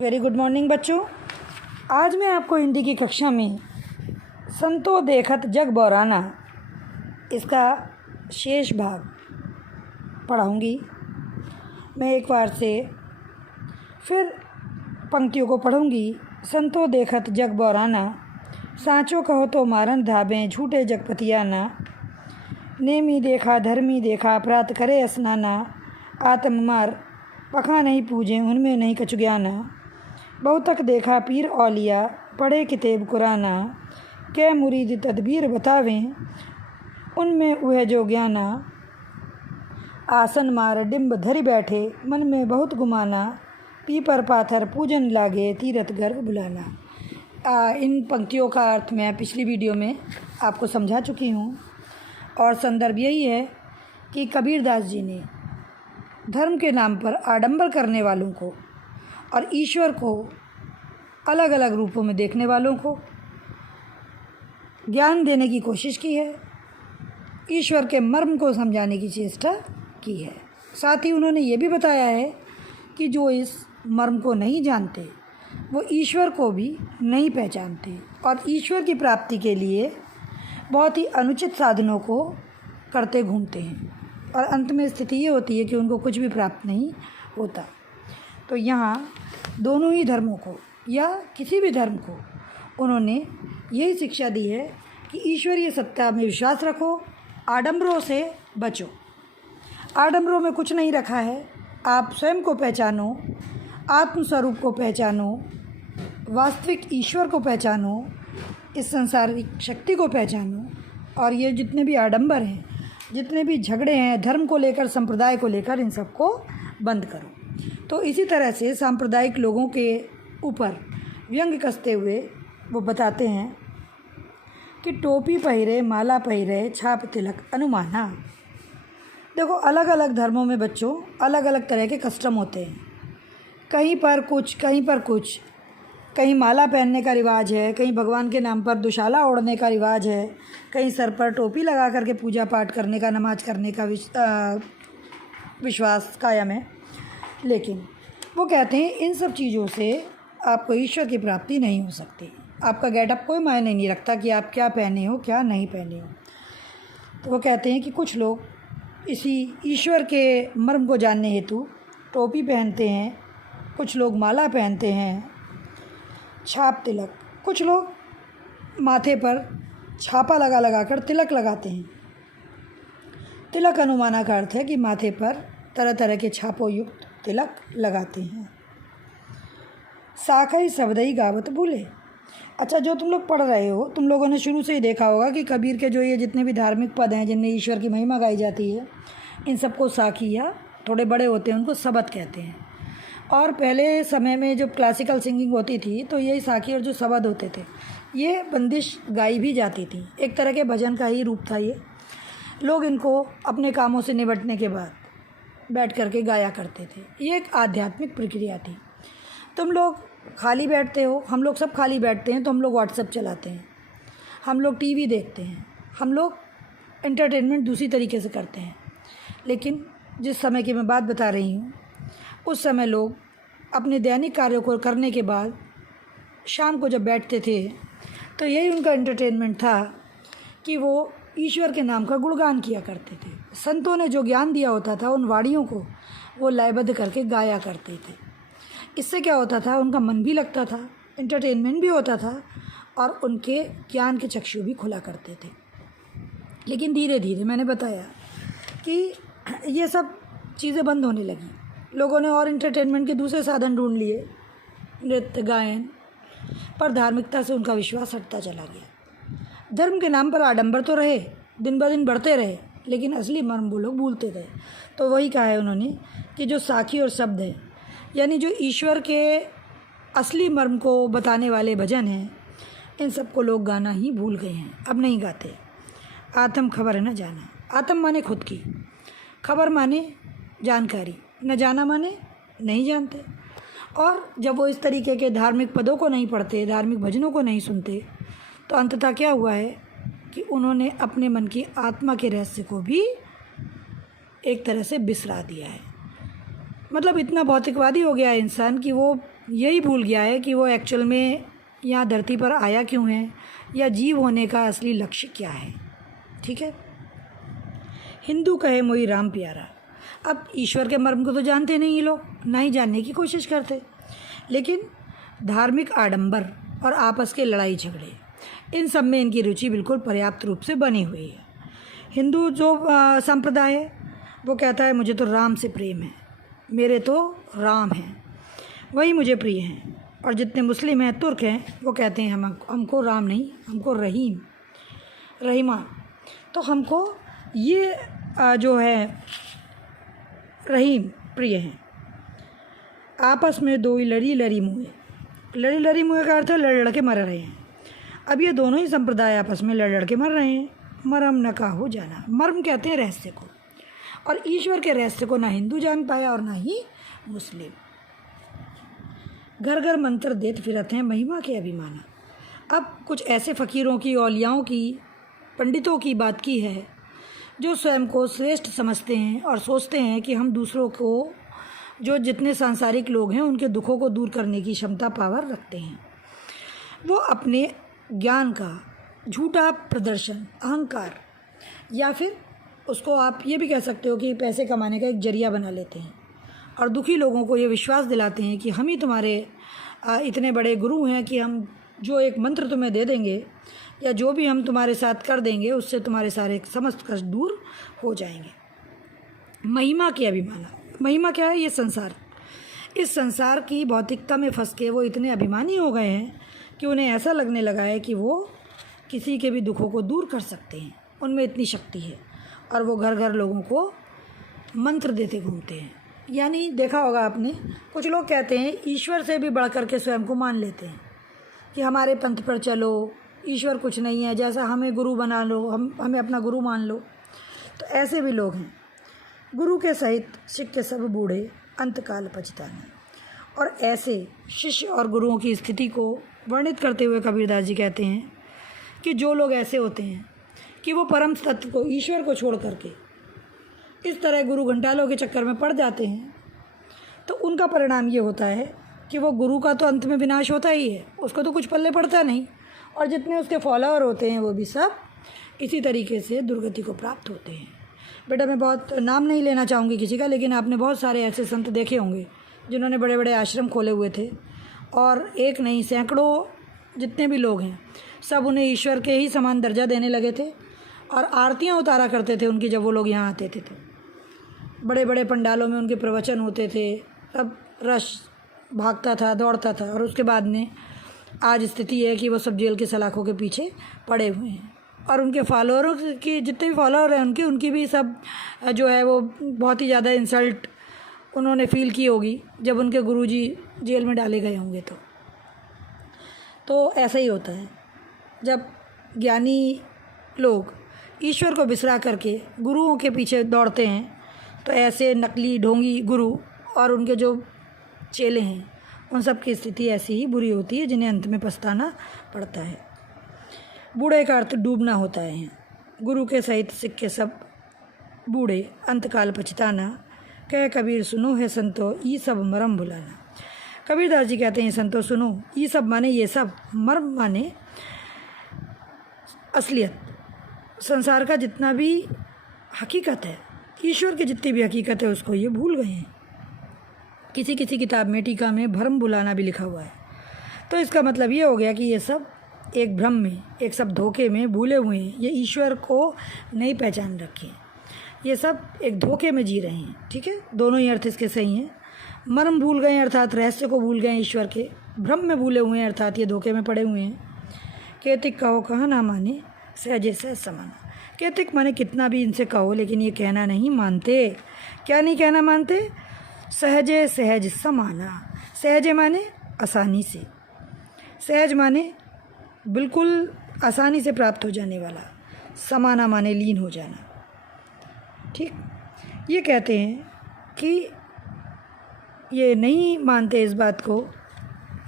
Very good morning बच्चों। आज मैं आपको हिंदी की कक्षा में संतो देखत जग बौराना इसका शेष भाग पढ़ाऊँगी। मैं एक बार से फिर पंक्तियों को पढ़ूँगी। संतो देखत जग बौराना, सांचो कहो तो मारन धाबें, झूठे जगपतियाना। नेमी देखा धर्मी देखा, प्रात करे स्नाना। आत्म मार पखा नहीं पूजें, उनमें नहीं कछु ज्ञाना। बहुतक देखा पीर औलिया, पढ़े किताब कुराना। कै मुरीद तदबीर बतावें, उनमें वह जो ज्ञाना। आसन मार डिम्ब धरि बैठे, मन में बहुत गुमाना। पीपर पाथर पूजन लागे, तीरथ गर्भ बुलाना। इन पंक्तियों का अर्थ मैं पिछली वीडियो में आपको समझा चुकी हूँ और संदर्भ यही है कि कबीरदास जी ने धर्म के नाम पर आडंबर करने वालों को और ईश्वर को अलग अलग रूपों में देखने वालों को ज्ञान देने की कोशिश की है, ईश्वर के मर्म को समझाने की चेष्टा की है। साथ ही उन्होंने ये भी बताया है कि जो इस मर्म को नहीं जानते वो ईश्वर को भी नहीं पहचानते और ईश्वर की प्राप्ति के लिए बहुत ही अनुचित साधनों को करते घूमते हैं और अंत में स्थिति ये होती है कि उनको कुछ भी प्राप्त नहीं होता। तो यहाँ दोनों ही धर्मों को या किसी भी धर्म को उन्होंने यही शिक्षा दी है कि ईश्वरीय सत्ता में विश्वास रखो, आडंबरों से बचो। आडंबरों में कुछ नहीं रखा है, आप स्वयं को पहचानो, आत्मस्वरूप को पहचानो, वास्तविक ईश्वर को पहचानो, इस सांसारिक शक्ति को पहचानो। और ये जितने भी आडंबर हैं, जितने भी झगड़े हैं धर्म को लेकर, संप्रदाय को लेकर, इन सबको बंद करो। तो इसी तरह से सांप्रदायिक लोगों के ऊपर व्यंग्य कसते हुए वो बताते हैं कि टोपी पहिरे, माला पहिरे, छाप तिलक अनुमाना। देखो, अलग अलग धर्मों में बच्चों अलग अलग तरह के कस्टम होते हैं। कहीं पर कुछ, कहीं पर कुछ। कहीं माला पहनने का रिवाज है, कहीं भगवान के नाम पर दुशाला ओढ़ने का रिवाज है, कहीं सर पर टोपी लगा करके पूजा पाठ करने का, नमाज करने का विश्वास कायम है। लेकिन वो कहते हैं इन सब चीज़ों से आपको ईश्वर की प्राप्ति नहीं हो सकती। आपका गेटअप कोई मायने नहीं रखता कि आप क्या पहने हो, क्या नहीं पहने हो। तो वो कहते हैं कि कुछ लोग इसी ईश्वर के मर्म को जानने हेतु टोपी पहनते हैं, कुछ लोग माला पहनते हैं, छाप तिलक, कुछ लोग माथे पर छापा लगा कर तिलक लगाते हैं। तिलक अनुमाना का अर्थ है कि माथे पर तरह तरह के छापों युक्त तिलक लगाते हैं। साखई सबदई गावत भूले। अच्छा, जो तुम लोग पढ़ रहे हो, तुम लोगों ने शुरू से ही देखा होगा कि कबीर के जो ये जितने भी धार्मिक पद हैं जिनमें ईश्वर की महिमा गाई जाती है, इन सबको साखी या थोड़े बड़े होते हैं उनको सबद कहते हैं। और पहले समय में जो क्लासिकल सिंगिंग होती थी तो यही साखी और जो सबद होते थे ये बंदिश गाई भी जाती थी। एक तरह के भजन का ही रूप था ये। लोग इनको अपने कामों से निपटने के बाद बैठ करके गाया करते थे। ये एक आध्यात्मिक प्रक्रिया थी। तुम लोग खाली बैठते हो, हम लोग सब खाली बैठते हैं तो हम लोग व्हाट्सएप चलाते हैं, हम लोग टीवी देखते हैं, हम लोग एंटरटेनमेंट दूसरी तरीके से करते हैं। लेकिन जिस समय की मैं बात बता रही हूँ उस समय लोग अपने दैनिक कार्यों को करने के बाद शाम को जब बैठते थे तो यही उनका एंटरटेनमेंट था कि वो ईश्वर के नाम का गुणगान किया करते थे। संतों ने जो ज्ञान दिया होता था उन वाणियों को वो लयबद्ध करके गाया करते थे। इससे क्या होता था, उनका मन भी लगता था, एंटरटेनमेंट भी होता था और उनके ज्ञान के चक्षु भी खुला करते थे। लेकिन धीरे धीरे मैंने बताया कि ये सब चीज़ें बंद होने लगी। लोगों ने और एंटरटेनमेंट के दूसरे साधन ढूंढ लिए, नृत्य, गायन, पर धार्मिकता से उनका विश्वास हटता चला गया। धर्म के नाम पर आडंबर तो रहे, दिन ब दिन बढ़ते रहे, लेकिन असली मर्म वो लोग भूलते गए। तो वही कहा है उन्होंने कि जो साखी और शब्द है, यानी जो ईश्वर के असली मर्म को बताने वाले भजन हैं, इन सबको लोग गाना ही भूल गए हैं, अब नहीं गाते। आत्म खबर है न जाना। आत्म माने खुद की, खबर माने जानकारी, न जाना माने नहीं जानते। और जब वो इस तरीके के धार्मिक पदों को नहीं पढ़ते, धार्मिक भजनों को नहीं सुनते, तो अंततः क्या हुआ है कि उन्होंने अपने मन की आत्मा के रहस्य को भी एक तरह से बिसरा दिया है। मतलब इतना भौतिकवादी हो गया है इंसान कि वो यही भूल गया है कि वो एक्चुअल में यहाँ धरती पर आया क्यों है या जीव होने का असली लक्ष्य क्या है। ठीक है। हिंदू कहे मोई राम प्यारा। अब ईश्वर के मर्म को तो जानते नहीं ये लोग, ना ही जानने की कोशिश करते, लेकिन धार्मिक आडंबर और आपस के लड़ाई झगड़े, इन सब में इनकी रुचि बिल्कुल पर्याप्त रूप से बनी हुई है। हिंदू जो संप्रदाय है वो कहता है मुझे तो राम से प्रेम है, मेरे तो राम हैं, वही मुझे प्रिय हैं। और जितने मुस्लिम हैं, तुर्क हैं, वो कहते हैं हमको राम नहीं, हमको रहीमा। तो हमको ये जो है रहीम प्रिय हैं। आपस में दो ही लड़ी मुँहे का अर्थ है लड़ के मर रहे हैं। अब ये दोनों ही संप्रदाय आपस में लड़ के मर रहे हैं। मरम न का हो जाना, मर्म कहते हैं रहस्य को, और ईश्वर के रहस्य को ना हिंदू जान पाया और ना ही मुस्लिम। घर घर मंत्र देत फिरत हैं महिमा के अभिमाना। अब कुछ ऐसे फ़कीरों की, औलियाओं की, पंडितों की बात की है जो स्वयं को श्रेष्ठ समझते हैं और सोचते हैं कि हम दूसरों को, जो जितने सांसारिक लोग हैं, उनके दुखों को दूर करने की क्षमता, पावर रखते हैं। वो अपने ज्ञान का झूठा प्रदर्शन, अहंकार, या फिर उसको आप ये भी कह सकते हो कि पैसे कमाने का एक जरिया बना लेते हैं और दुखी लोगों को ये विश्वास दिलाते हैं कि हम ही तुम्हारे इतने बड़े गुरु हैं कि हम जो एक मंत्र तुम्हें दे देंगे या जो भी हम तुम्हारे साथ कर देंगे उससे तुम्हारे सारे समस्त कष्ट दूर हो जाएंगे। महिमा की अभिमाना, महिमा क्या है? ये संसार, इस संसार की भौतिकता में फंस के वो इतने अभिमानी हो गए हैं कि उन्हें ऐसा लगने लगा है कि वो किसी के भी दुखों को दूर कर सकते हैं, उनमें इतनी शक्ति है। और वो घर घर लोगों को मंत्र देते घूमते हैं। यानी देखा होगा आपने, कुछ लोग कहते हैं ईश्वर से भी बढ़ कर के स्वयं को मान लेते हैं कि हमारे पंथ पर चलो, ईश्वर कुछ नहीं है, जैसा हमें गुरु बना लो, हमें अपना गुरु मान लो। तो ऐसे भी लोग हैं। गुरु के सहित शिष्य सब बूढ़े अंतकाल पछताना। और ऐसे शिष्य और गुरुओं की स्थिति को वर्णित करते हुए कबीरदास जी कहते हैं कि जो लोग ऐसे होते हैं कि वो परम तत्व को, ईश्वर को छोड़ करके इस तरह गुरु घंटालों के चक्कर में पड़ जाते हैं, तो उनका परिणाम ये होता है कि वो गुरु का तो अंत में विनाश होता ही है, उसको तो कुछ पल्ले पड़ता नहीं, और जितने उसके फॉलोअर होते हैं वो भी सब इसी तरीके से दुर्गति को प्राप्त होते हैं। बेटा, मैं बहुत नाम नहीं लेना चाहूँगी किसी का, लेकिन आपने बहुत सारे ऐसे संत देखे होंगे जिन्होंने बड़े बड़े आश्रम खोले हुए थे, और एक नहीं सैकड़ों जितने भी लोग हैं सब उन्हें ईश्वर के ही समान दर्जा देने लगे थे और आरतियाँ उतारा करते थे उनकी जब वो लोग यहाँ आते थे। तो बड़े बड़े पंडालों में उनके प्रवचन होते थे, सब रश भागता था, दौड़ता था। और उसके बाद में आज स्थिति है कि वो सब जेल के सलाखों के पीछे पड़े हुए हैं, और उनके फॉलोअरों की, जितने भी फॉलोअर हैं उनकी भी सब जो है वो बहुत ही ज़्यादा इंसल्ट उन्होंने फील की होगी जब उनके गुरुजी जेल में डाले गए होंगे। तो ऐसा ही होता है, जब ज्ञानी लोग ईश्वर को बिसरा करके गुरुओं के पीछे दौड़ते हैं, तो ऐसे नकली ढोंगी गुरु और उनके जो चेले हैं उन सब की स्थिति ऐसी ही बुरी होती है, जिन्हें अंत में पछताना पड़ता है। बूढ़े का अर्थ डूबना होता है। गुरु के सहित सिक्के सब बूढ़े अंतकाल पछताना। कह कबीर सुनो है संतो ये सब मरम भुलाना। कबीरदास जी कहते हैं संतो सुनो, ये सब माने ये सब, मर्म माने असलियत, संसार का जितना भी हकीकत है, ईश्वर की जितनी भी हकीकत है उसको ये भूल गए हैं। किसी किसी किताब में, टीका में भ्रम भुलाना भी लिखा हुआ है। तो इसका मतलब ये हो गया कि ये सब एक भ्रम में, एक सब धोखे में भूले हुए हैं, ये ईश्वर को नहीं पहचान रखे, ये सब एक धोखे में जी रहे हैं। ठीक है, दोनों ही अर्थ इसके सही हैं। मर्म भूल गए अर्थात रहस्य को भूल गए ईश्वर के, भ्रम में भूले हुए हैं अर्थात ये धोखे में पड़े हुए हैं। केतिक कहो कहा ना माने सहजे सहज समाना। केतिक माने कितना भी इनसे कहो लेकिन ये कहना नहीं मानते। क्या नहीं कहना मानते? सहजे सहज समाना। सहजे माने आसानी से, सहज माने बिल्कुल आसानी से प्राप्त हो जाने वाला, समाना माने लीन हो जाना। ठीक, ये कहते हैं कि ये नहीं मानते इस बात को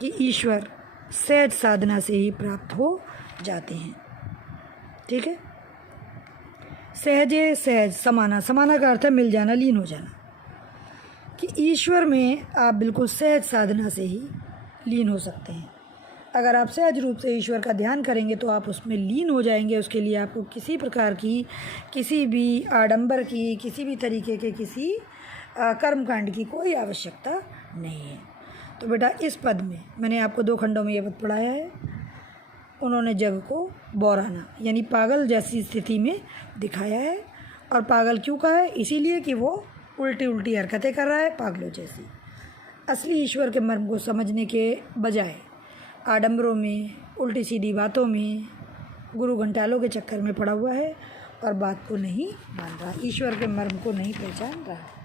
कि ईश्वर सहज साधना से ही प्राप्त हो जाते हैं। ठीक है, सहजे सहज समाना, समाना का अर्थ है मिल जाना, लीन हो जाना, कि ईश्वर में आप बिल्कुल सहज साधना से ही लीन हो सकते हैं। अगर आप सहज रूप से ईश्वर का ध्यान करेंगे तो आप उसमें लीन हो जाएंगे। उसके लिए आपको किसी प्रकार की, किसी भी आडंबर की, किसी भी तरीके के किसी कर्मकांड की कोई आवश्यकता नहीं है। तो बेटा इस पद में मैंने आपको 2 खंडों में ये पद पढ़ाया है। उन्होंने जग को बौराना यानी पागल जैसी स्थिति में दिखाया है। और पागल क्यों कहा है? इसीलिए कि वो उल्टी उल्टी हरकतें कर रहा है पागलों जैसी। असली ईश्वर के मर्म को समझने के बजाय आडंबरों में, उल्टी सीधी बातों में, गुरु घंटालों के चक्कर में पड़ा हुआ है और बात को नहीं मान रहा, ईश्वर के मर्म को नहीं पहचान रहा।